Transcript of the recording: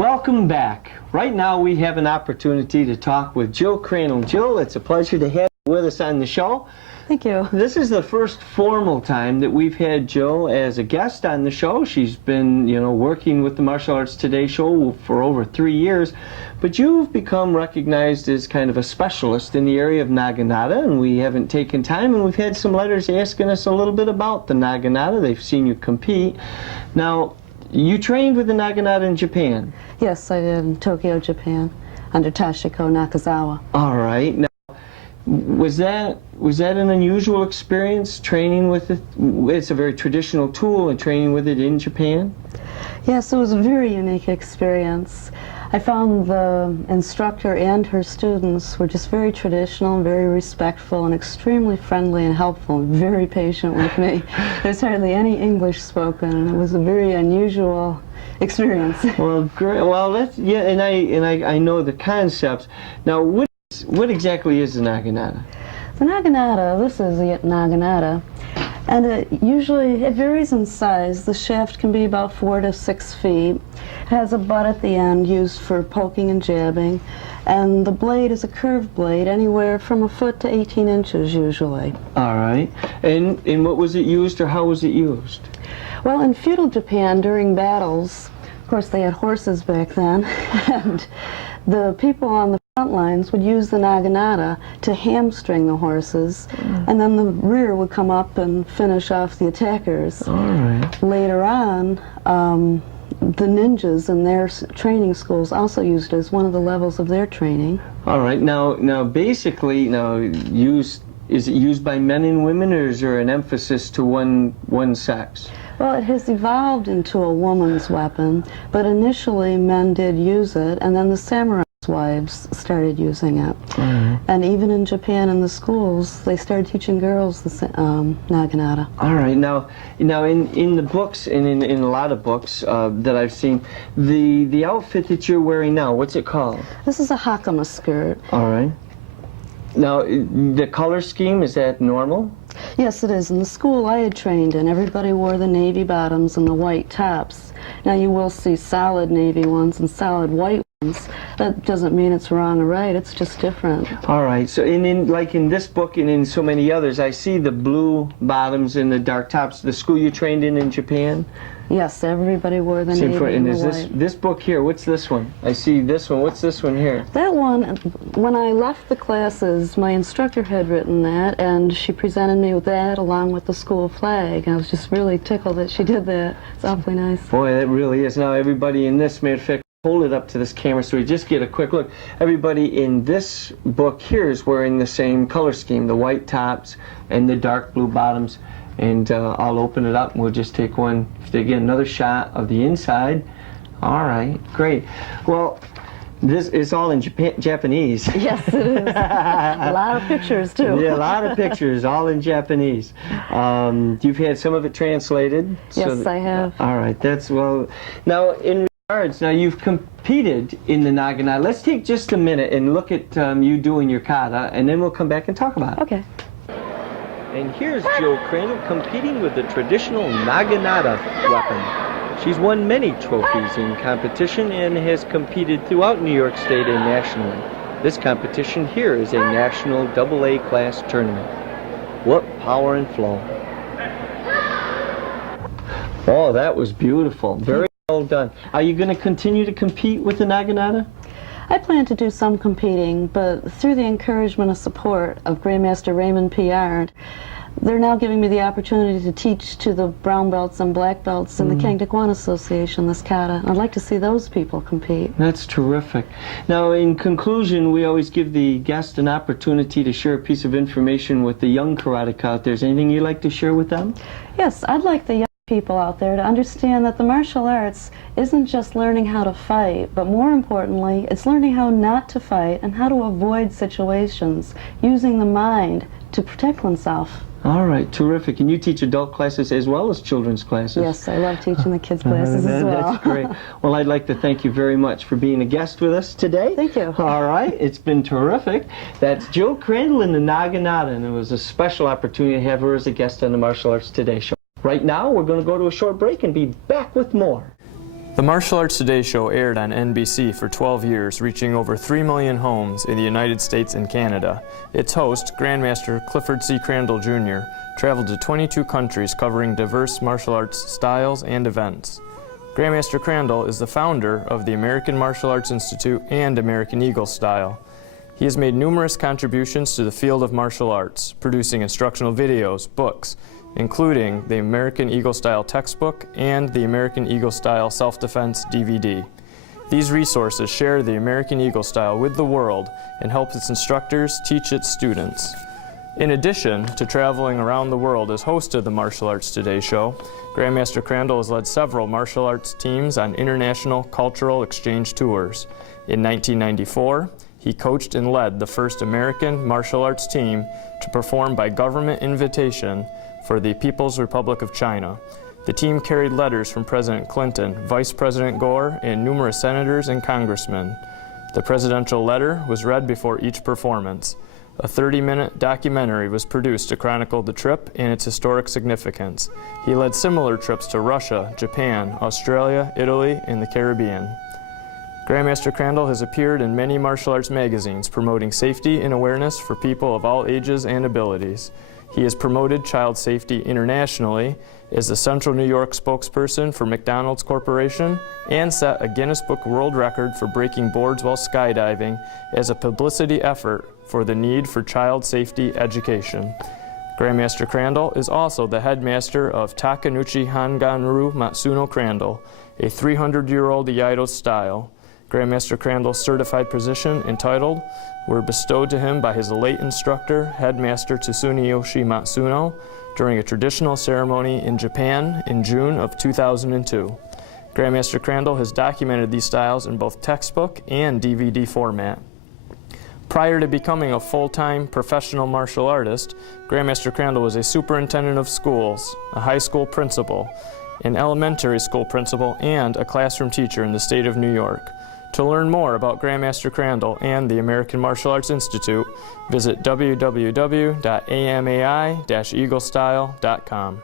Welcome back. Right now we have an opportunity to talk with Jill Crandall. Jill, it's a pleasure to have you with us on the show. Thank you. This is the first formal time that we've had Jill as a guest on the show. She's been, working with the Martial Arts Today show for over 3 years. But you've become recognized as kind of a specialist in the area of Naginata, and we haven't taken time, and we've had some letters asking us a little bit about the Naginata. They've seen you compete. Now, you trained with the Naginata in Japan. Yes, I did in Tokyo, Japan, under Toshiko Nakazawa. All right. Now, was that an unusual experience training with it? It's a very traditional tool, and training with it in Japan. Yes, it was a very unique experience. I found the instructor and her students were just very traditional, very respectful, and extremely friendly and helpful, and very patient with me. There's hardly any English spoken, and it was a very unusual experience. Well, great. Well, I know the concepts. Now, what exactly is the Naginata? The Naginata, this is the Naginata, and it varies in size. The shaft can be about 4 to 6 feet. It has a butt at the end used for poking and jabbing, and the blade is a curved blade, anywhere from 1 foot to 18 inches usually. All right. And what was it used, or how was it used? Well, in feudal Japan, during battles, of course they had horses back then, and the people on the front lines would use the Naginata to hamstring the horses, and then the rear would come up and finish off the attackers. All right. Later on, the ninjas in their training schools also used it as one of the levels of their training. All right. Now, basically, is it used by men and women, or is there an emphasis to one sex? Well, it has evolved into a woman's weapon, but initially men did use it, and then the samurai's wives started using it. And even in Japan, in the schools, they started teaching girls the Naginata. All right. Now in the books, and in a lot of books that I've seen, the outfit that you're wearing now, what's it called? This is a hakama skirt. All right. Now, the color scheme, is that normal? Yes, it is. In the school I had trained in, everybody wore the navy bottoms and the white tops. Now, you will see solid navy ones and solid white ones. That doesn't mean it's wrong or right, it's just different. All right. So, like in this book and in so many others, I see the blue bottoms and the dark tops. The school you trained in Japan? Yes, everybody wore the navy and the white. This book here, what's this one? I see this one. What's this one here? That one, when I left the classes, my instructor had written that, and she presented me with that along with the school flag. I was just really tickled that she did that. It's awfully nice. Boy, that really is. Now, everybody in this, matter of fact, hold it up to this camera so we just get a quick look. Everybody in this book here is wearing the same color scheme, the white tops and the dark blue bottoms. And I'll open it up and we'll just take one, again, another shot of the inside. All right, great. Well, this is all in Japanese. Yes, it is. A lot of pictures, too. Yeah, a lot of pictures, all in Japanese. You've had some of it translated? Yes, I have. All right, now in regards, you've competed in the Naginata. Let's take just a minute and look at you doing your kata, and then we'll come back and talk about it. Okay. And here's Jill Crandall competing with the traditional Naginata weapon. She's won many trophies in competition and has competed throughout New York State and nationally. This competition here is a national AA class tournament. What power and flow. Oh, that was beautiful. Very well done. Are you going to continue to compete with the Naginata? I plan to do some competing, but through the encouragement and support of Grandmaster Raymond P. Arndt, they're now giving me the opportunity to teach to the brown belts and black belts in the Kangtaekwondo Association, this kata. I'd like to see those people compete. That's terrific. Now, in conclusion, we always give the guest an opportunity to share a piece of information with the young karateka out there. Is there anything you'd like to share with them? Yes, I'd like the young people out there to understand that the martial arts isn't just learning how to fight, but more importantly, it's learning how not to fight and how to avoid situations, using the mind to protect oneself. All right, terrific. And you teach adult classes as well as children's classes? Yes, I love teaching the kids' classes as well. That's great. Well, I'd like to thank you very much for being a guest with us today. Thank you. All right, it's been terrific. That's Jill Crandall in the Naginata, and it was a special opportunity to have her as a guest on the Martial Arts Today show. Right now, we're going to go to a short break and be back with more. The Martial Arts Today show aired on NBC for 12 years, reaching over 3 million homes in the United States and Canada. Its host, Grandmaster Clifford C. Crandall Jr., traveled to 22 countries covering diverse martial arts styles and events. Grandmaster Crandall is the founder of the American Martial Arts Institute and American Eagle Style. He has made numerous contributions to the field of martial arts, producing instructional videos, books, including the American Eagle Style textbook and the American Eagle Style self-defense DVD. These resources share the American Eagle Style with the world and help its instructors teach its students. In addition to traveling around the world as host of the Martial Arts Today show, Grandmaster Crandall has led several martial arts teams on international cultural exchange tours. In 1994, he coached and led the first American martial arts team to perform by government invitation for the People's Republic of China. The team carried letters from President Clinton, Vice President Gore, and numerous senators and congressmen. The presidential letter was read before each performance. A 30-minute documentary was produced to chronicle the trip and its historic significance. He led similar trips to Russia, Japan, Australia, Italy, and the Caribbean. Grandmaster Crandall has appeared in many martial arts magazines promoting safety and awareness for people of all ages and abilities. He has promoted child safety internationally, is the Central New York spokesperson for McDonald's Corporation, and set a Guinness Book World Record for breaking boards while skydiving as a publicity effort for the need for child safety education. Grandmaster Crandall is also the headmaster of Takenouchi Hanganru Matsuno Crandall, a 300-year-old Iaido style. Grandmaster Crandall's certified position and title were bestowed to him by his late instructor, Headmaster Tsuneyoshi Matsuno, during a traditional ceremony in Japan in June of 2002. Grandmaster Crandall has documented these styles in both textbook and DVD format. Prior to becoming a full-time professional martial artist, Grandmaster Crandall was a superintendent of schools, a high school principal, an elementary school principal, and a classroom teacher in the state of New York. To learn more about Grandmaster Crandall and the American Martial Arts Institute, visit www.amai-eaglestyle.com.